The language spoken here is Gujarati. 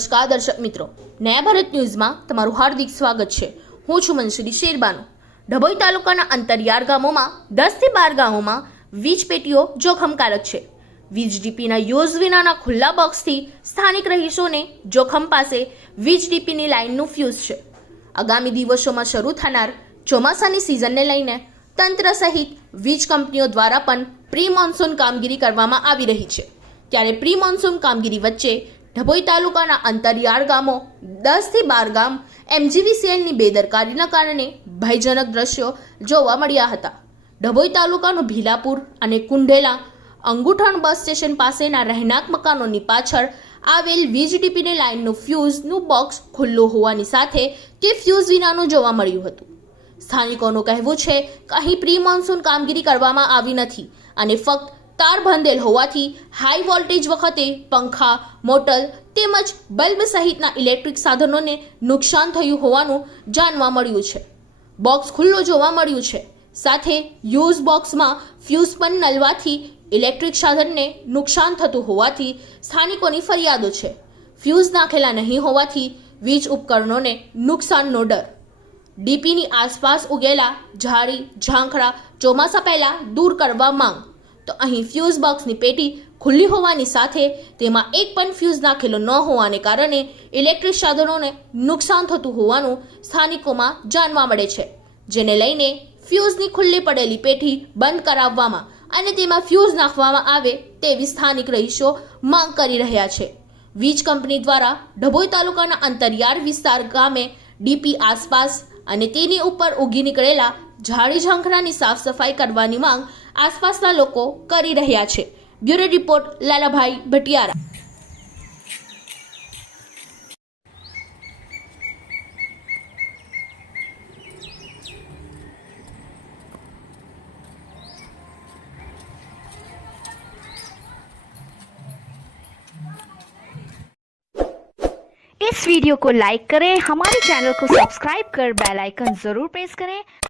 નમસ્કાર દર્શક મિત્રો, નયા ભારત ન્યૂઝમાં તમારું હાર્દિક સ્વાગત છે। હું છું મનસુરી શેરબાનુ। ડભોઈ તાલુકાના અંતરિયાળ ગામોમાં 10 થી 12 ગામોમાં વીજ પેટીઓ જોખમકારક છે। વીજ ડીપીના યુઝ વિનાના ખુલ્લા બોક્સથી સ્થાનિક રહીશોને જોખમ પાસે વીજ ડીપીની લાઇનનું ફ્યુઝ છે। આગામી દિવસોમાં શરૂ થનાર ચોમાસાની સિઝનને લઈને તંત્ર સહિત વીજ કંપનીઓ દ્વારા પણ પ્રી મોન્સૂન કામગીરી કરવામાં આવી રહી છે। ત્યારે પ્રી મોન્સૂન કામગીરી વચ્ચે ડભોઈ તાલુકાના અંતરિયાળ ગામો 10 થી 12 ગામ MGVCLની બેદરકારીના કારણે ભયજનક દ્રશ્યો જોવા મળ્યા હતા। ડભોઈ તાલુકાનું ભીલાપુર અને કુંઢેલા અંગુઠણ બસ સ્ટેશન પાસેના રહેણાંક મકાનોની પાછળ આવેલ વીજ ડીપીની લાઇનનું ફ્યુઝનું બોક્સ ખુલ્લું હોવાની સાથે તે ફ્યુઝ વિનાનું જોવા મળ્યું હતું। સ્થાનિકોનું કહેવું છે કે અહીં પ્રી મોન્સૂન કામગીરી કરવામાં આવી નથી અને ફક્ત તાર બંધેલ હોવાથી હાઈ વોલ્ટેજ વખતે પંખા, મોટર તેમજ બલ્બ સહિતના ઇલેક્ટ્રિક સાધનોને નુકસાન થયું હોવાનું જાણવા મળ્યું છે। બોક્સ ખુલ્લો જોવા મળ્યું છે, સાથે યુઝ બોક્સમાં ફ્યુઝ પણ નલવાથી ઇલેક્ટ્રિક સાધનને નુકસાન થતું હોવાથી સ્થાનિકોની ફરિયાદો છે। ફ્યુઝ નાખેલા નહીં હોવાથી વીજ ઉપકરણોને નુકસાનનો ડર। ડીપીની આસપાસ ઉગેલા ઝાડી ઝાંખરા ચોમાસા પહેલા દૂર કરવા માંગ। તો અહીં ફ્યુઝ બોક્સની પેટી ખુલ્લી હોવાની સાથે તેમાં એક પણ ફ્યુઝ નાખેલો ન હોવાને કારણે ઇલેક્ટ્રિક સાધનોને નુકસાન થતું હોવાનું સ્થાનિકોમાં જાણવા મળે છે, જેને લઈને ફ્યુઝની ખુલ્લી પડેલી પેટી બંધ કરાવવામાં અને તેમાં ફ્યુઝ નાખવામાં આવે તેવી સ્થાનિક રહીશો માંગ કરી રહ્યા છે। વીજ કંપની દ્વારા ડભોઈ તાલુકાના અંતરિયાળ વિસ્તાર ગામે ડીપી આસપાસ અને તેની ઉપર ઉગી નીકળેલા ઝાડી ઝાંખરાની સાફ સફાઈ કરવાની માંગ આસપાસના લોકો કરી રહ્યા છે। Bureau report Lalabhai Bhatiyara. इस वीडियो को लाइक करें, हमारे चैनल को सब्सक्राइब कर बेल आइकन जरूर प्रेस करें